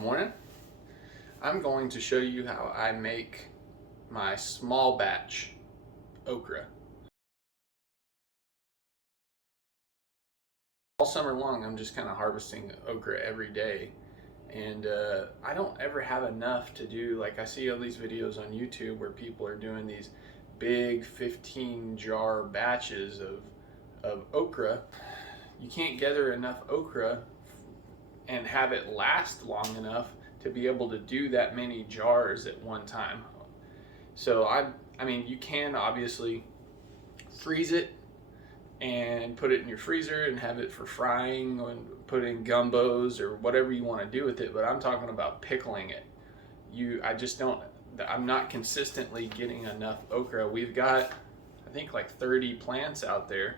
Good morning. I'm going to show you how I make my small batch okra. All summer long I'm just kind of harvesting okra every day, and I don't ever have enough to do, like I see all these videos on YouTube where people are doing these big 15 jar batches of okra. You can't gather enough okra and have it last long enough to be able to do that many jars at one time. So I mean, you can obviously freeze it and put it in your freezer and have it for frying and put in gumbos or whatever you want to do with it, but I'm talking about pickling it. I'm not consistently getting enough okra. We've got, I think, like 30 plants out there,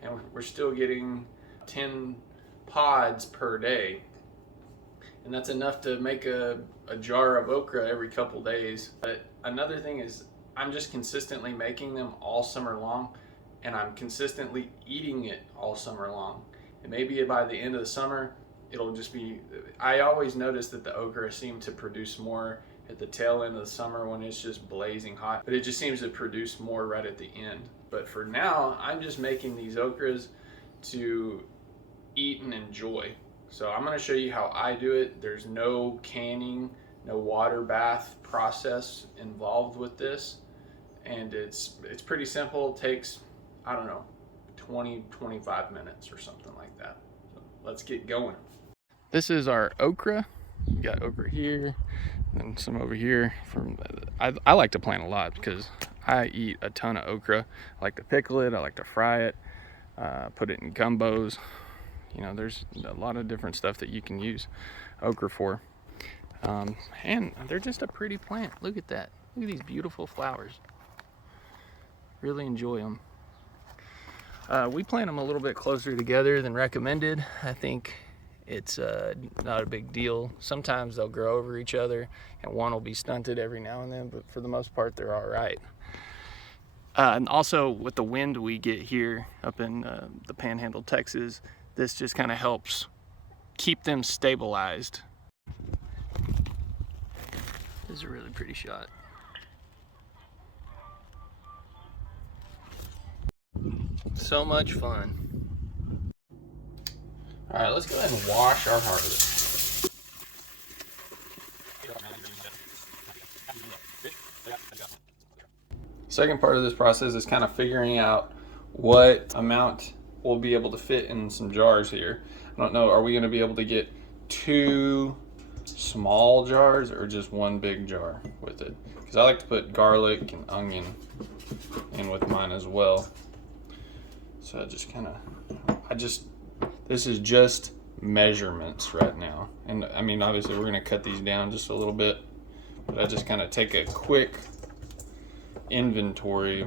and we're still getting 10 pods per day. And that's enough to make a jar of okra every couple days. But another thing is, I'm just consistently making them all summer long, and I'm consistently eating it all summer long. And maybe by the end of the summer, it'll just be, I always notice that the okra seem to produce more at the tail end of the summer when it's just blazing hot, but it just seems to produce more right at the end. But for now, I'm just making these okras to eat and enjoy. So I'm going to show you how I do it. There's no canning, no water bath process involved with this, and it's pretty simple. It takes, I don't know, 20-25 minutes or something like that. So let's get going. This is our okra. We got okra here and some over here. I like to plant a lot because I eat a ton of okra. I like to pickle it, I like to fry it, put it in gumbos. You know, there's a lot of different stuff that you can use okra for. And they're just a pretty plant. Look at that. Look at these beautiful flowers. Really enjoy them. We plant them a little bit closer together than recommended. I think it's not a big deal. Sometimes they'll grow over each other and one will be stunted every now and then, but for the most part, they're all right. And also with the wind we get here up in the Panhandle, Texas, this just kind of helps keep them stabilized. This is a really pretty shot. So much fun. All right, let's go ahead and wash our harvest. Second part of this process is kind of figuring out what amount we'll be able to fit in some jars here. I don't know, are we going to be able to get 2 small jars or just 1 big jar with it? Because I like to put garlic and onion in with mine as well. So this is just measurements right now. And I mean, obviously we're going to cut these down just a little bit, but I just kind of take a quick inventory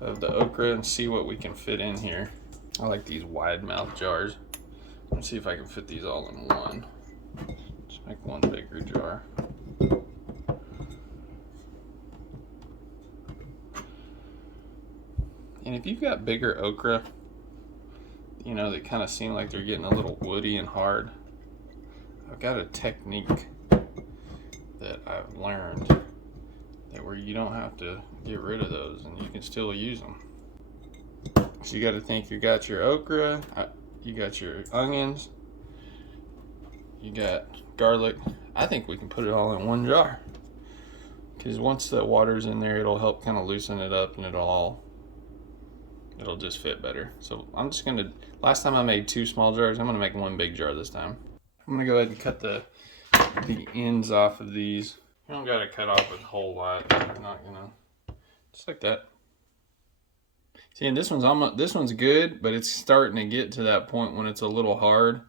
of the okra and see what we can fit in here. I like these wide mouth jars. Let's see if I can fit these all in one. Just make one bigger jar. And if you've got bigger okra, you know, that kind of seem like they're getting a little woody and hard, I've got a technique that I've learned that where you don't have to get rid of those and you can still use them. So you got to think, you got your okra, you got your onions, you got garlic. I think we can put it all in one jar, because once the water's in there, it'll help kind of loosen it up and it'll just fit better. So I'm just gonna, last time I made 2 small jars, I'm gonna make 1 big jar this time. I'm gonna go ahead and cut the ends off of these. You don't gotta cut off a whole lot. Not, you know, just like that. See, and this one's good, but it's starting to get to that point when it's a little hard.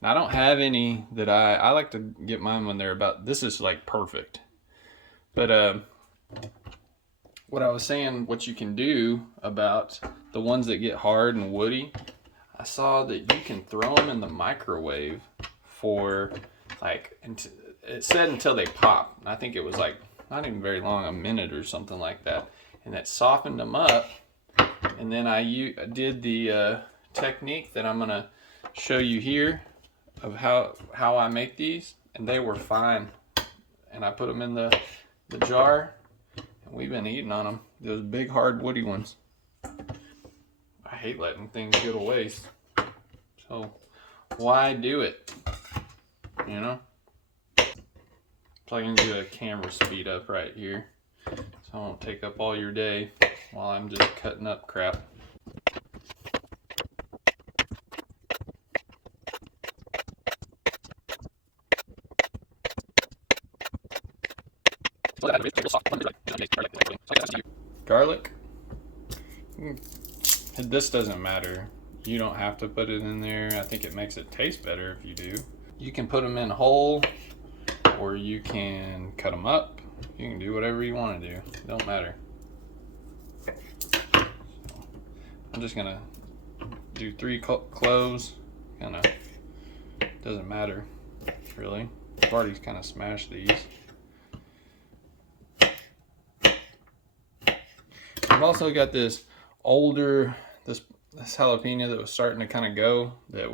And I don't have any that I like to get mine when they're about, this is like perfect. But what I was saying, what you can do about the ones that get hard and woody, I saw that you can throw them in the microwave for like, it said until they pop. I think it was like not even very long, a minute or something like that. And that softened them up. And then I did the technique that I'm gonna show you here of how I make these. and they were fine. And I put them in the jar, and we've been eating on them. Those big, hard, woody ones. I hate letting things go to waste. So why do it? You know? So I can do a camera speed up right here, so I won't take up all your day while I'm just cutting up crap. Garlic. This doesn't matter. You don't have to put it in there. I think it makes it taste better if you do. You can put them in whole, or you can cut them up. You can do whatever you want to do. It don't matter. So I'm just gonna do 3 cloves. Kind of doesn't matter really. I've already kind of smashed these. I've also got this older this jalapeno that was starting to kind of go, that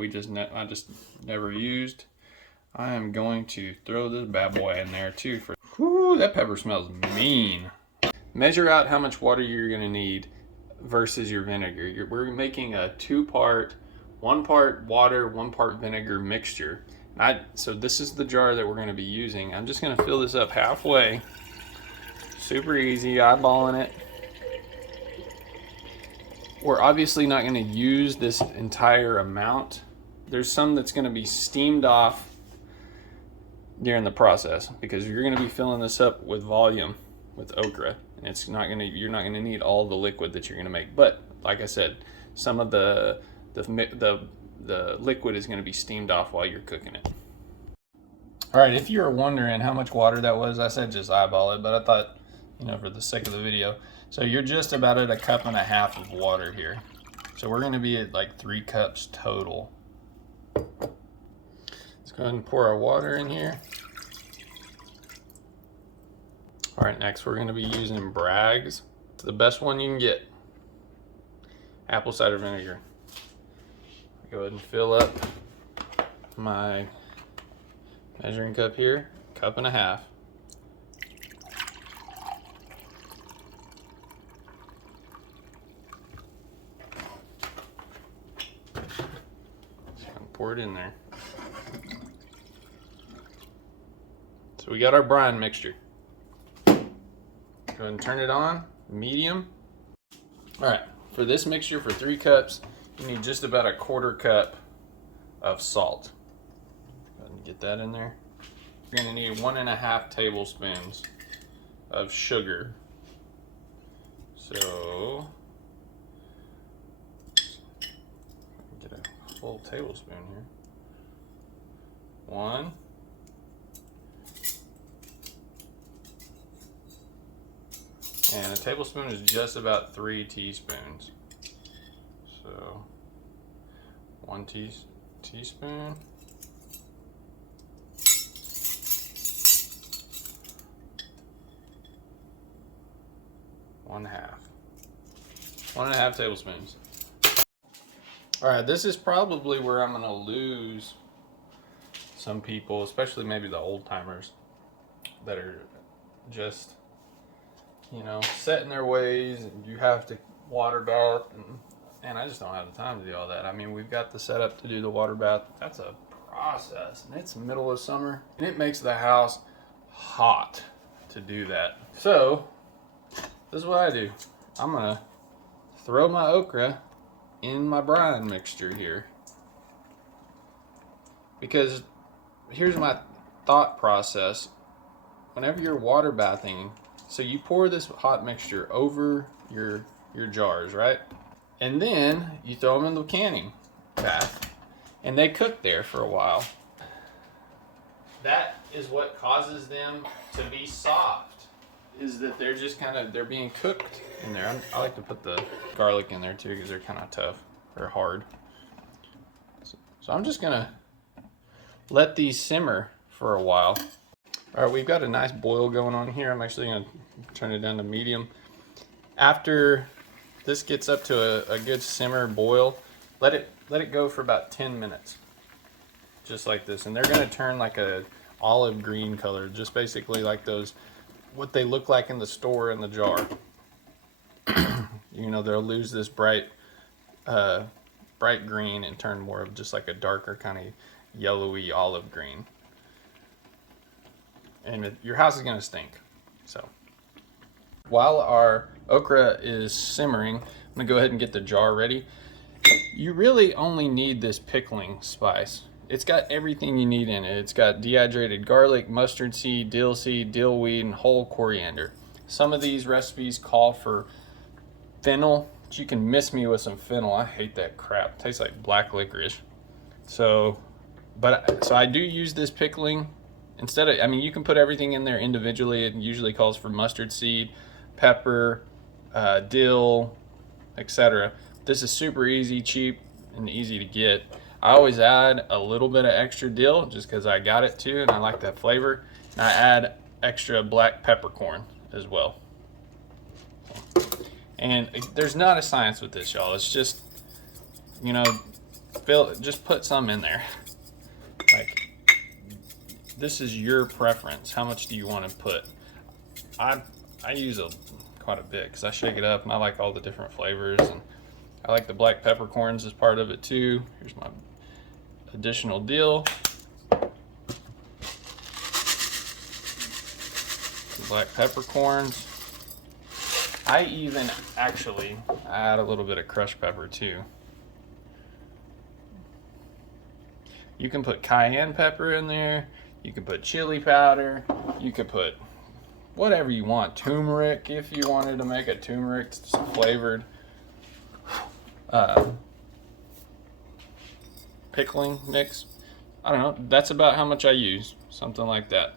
I just never used. I am going to throw this bad boy in there too. Whoo, that pepper smells mean. Measure out how much water you're going to need versus your vinegar. We're making a 2-part, 1 part water, 1 part vinegar mixture. So this is the jar that we're going to be using. I'm just going to fill this up halfway. Super easy, eyeballing it. We're obviously not going to use this entire amount. There's some that's going to be steamed off during the process, because you're going to be filling this up with volume with okra, and you're not going to need all the liquid that you're going to make. But like I said, some of the liquid is going to be steamed off while you're cooking it. All right, if you're wondering how much water that was, I said just eyeball it, but I thought, for the sake of the video. So you're just about at 1.5 cups of water here. So we're going to be at like 3 cups total. Let's go ahead and pour our water in here. All right, next we're going to be using Bragg's. It's the best one you can get. Apple cider vinegar. Go ahead and fill up my measuring cup here, 1.5 cups. Pour it in there. So we got our brine mixture. Go ahead and turn it on, medium. All right, for this mixture for 3 cups, you need just about 1/4 cup of salt. Go ahead and get that in there. You're gonna need 1.5 tablespoons of sugar. So get a full tablespoon here. 1. And a tablespoon is just about 3 teaspoons. So 1 teaspoon. One and a half tablespoons. All right, this is probably where I'm gonna lose some people, especially maybe the old timers that are just, set in their ways, and you have to water bath, and I just don't have the time to do all that. I mean, we've got the setup to do the water bath. That's a process, and it's the middle of summer, and it makes the house hot to do that. So this is what I do. I'm gonna throw my okra in my brine mixture here, because here's my thought process. Whenever you're water bathing, so you pour this hot mixture over your jars, right? And then you throw them in the canning bath, and they cook there for a while. That is what causes them to be soft, is that they're just they're being cooked in there. I like to put the garlic in there too, because they're kind of tough or hard. So I'm just gonna let these simmer for a while. All right, we've got a nice boil going on here. I'm actually gonna turn it down to medium. After this gets up to a good simmer boil, let it go for about 10 minutes, just like this. And they're gonna turn like a olive green color, just basically like those, what they look like in the store in the jar. You know, they'll lose this bright green and turn more of just like a darker kind of yellowy olive green. And your house is gonna stink. So while our okra is simmering, I'm gonna go ahead and get the jar ready. You really only need this pickling spice. It's got everything you need in it. It's got dehydrated garlic, mustard seed, dill weed, and whole coriander. Some of these recipes call for fennel, but you can miss me with some fennel. I hate that crap. It tastes like black licorice. So I do use this pickling. Instead of, I mean, you can put everything in there individually. It usually calls for mustard seed, pepper, dill, etc. This is super easy, cheap, and easy to get. I always add a little bit of extra dill just because I got it too and I like that flavor. And I add extra black peppercorn as well. And there's not a science with this, y'all. It's just, you know, just put some in there. Like, this is your preference. How much do you want to put? I use quite a bit because I shake it up and I like all the different flavors, and I like the black peppercorns as part of it too. Here's my additional dill. Black peppercorns. I even actually add a little bit of crushed pepper too. You can put cayenne pepper in there. You can put chili powder. You could put whatever you want. Turmeric, if you wanted to make a turmeric flavored pickling mix. I don't know. That's about how much I use. Something like that.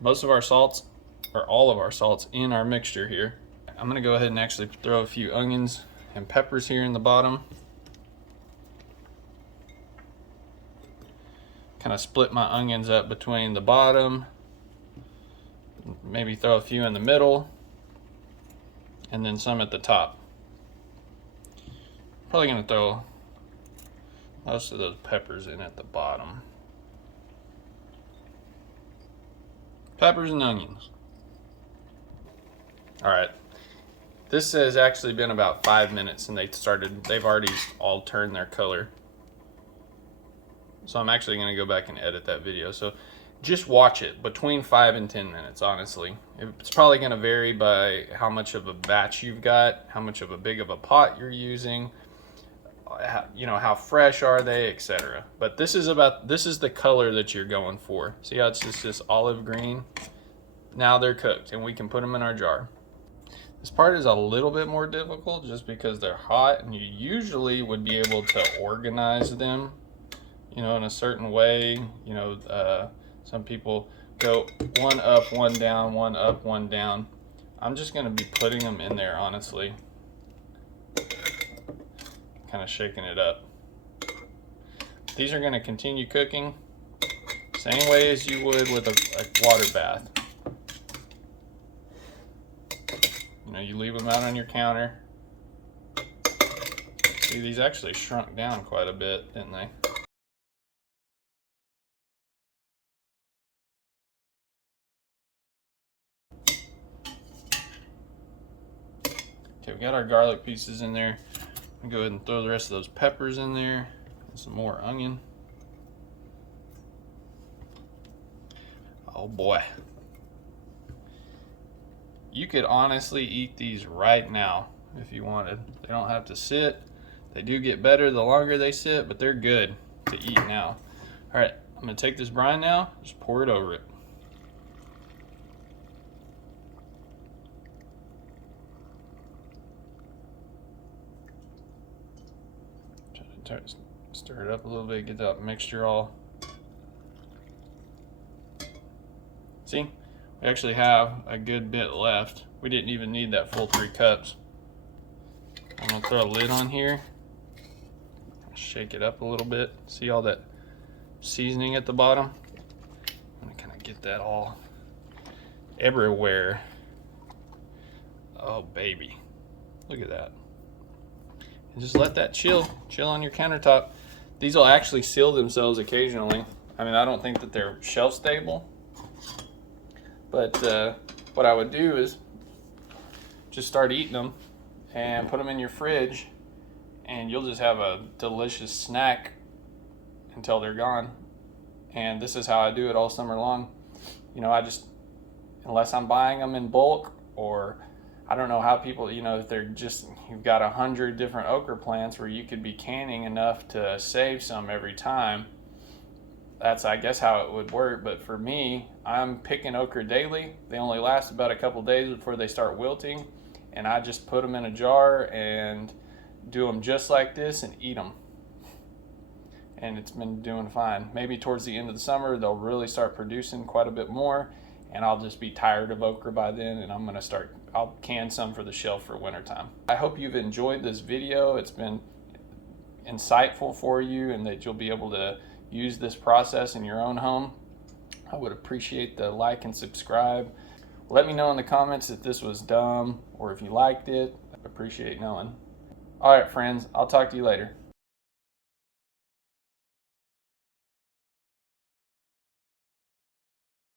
Most of our salts, or all of our salts, in our mixture here. I'm gonna go ahead and actually throw a few onions and peppers here in the bottom. Kind of split my onions up between the bottom, maybe throw a few in the middle, and then some at the top. Probably gonna throw most of those peppers in at the bottom. Peppers and onions. All right, this has actually been about 5 minutes and they've already all turned their color. So I'm actually gonna go back and edit that video. So just watch it between 5 and 10 minutes, honestly. It's probably gonna vary by how much of a batch you've got, how much of a big of a pot you're using, you know, how fresh are they, etc. But this is the color that you're going for. See how it's just this olive green? Now they're cooked and we can put them in our jar. This part is a little bit more difficult just because they're hot, and you usually would be able to organize them, you know, in a certain way. You know, some people go one up, one down, one up, one down. I'm just gonna be putting them in there, honestly. Kind of shaking it up. These are gonna continue cooking same way as you would with a water bath. You know, you leave them out on your counter. See, these actually shrunk down quite a bit, didn't they? Okay, we got our garlic pieces in there. I'm gonna go ahead and throw the rest of those peppers in there and some more onion. Oh boy. You could honestly eat these right now if you wanted. They don't have to sit. They do get better the longer they sit, but they're good to eat now. All right, I'm gonna take this brine now, just pour it over it. Try to stir it up a little bit, get that mixture all. See? We actually have a good bit left. We didn't even need that full 3 cups. I'm gonna throw a lid on here. Shake it up a little bit. See all that seasoning at the bottom? I'm gonna kind of get that all everywhere. Oh baby, look at that. And just let that chill on your countertop. These will actually seal themselves occasionally. I mean, I don't think that they're shelf stable, but what I would do is just start eating them and put them in your fridge, and you'll just have a delicious snack until they're gone. And this is how I do it all summer long. You know, I just, unless I'm buying them in bulk, or I don't know how people, you know, if they're just, you've got 100 different okra plants where you could be canning enough to save some every time. That's, I guess, how it would work. But for me, I'm picking okra daily. They only last about a couple days before they start wilting, and I just put them in a jar and do them just like this and eat them. And it's been doing fine. Maybe towards the end of the summer they'll really start producing quite a bit more, and I'll just be tired of okra by then, and I'll can some for the shelf for wintertime. I hope you've enjoyed this video. It's been insightful for you, and that you'll be able to use this process in your own home. I would appreciate the like and subscribe. Let me know in the comments if this was dumb or if you liked it. I appreciate knowing. All right, friends, I'll talk to you later.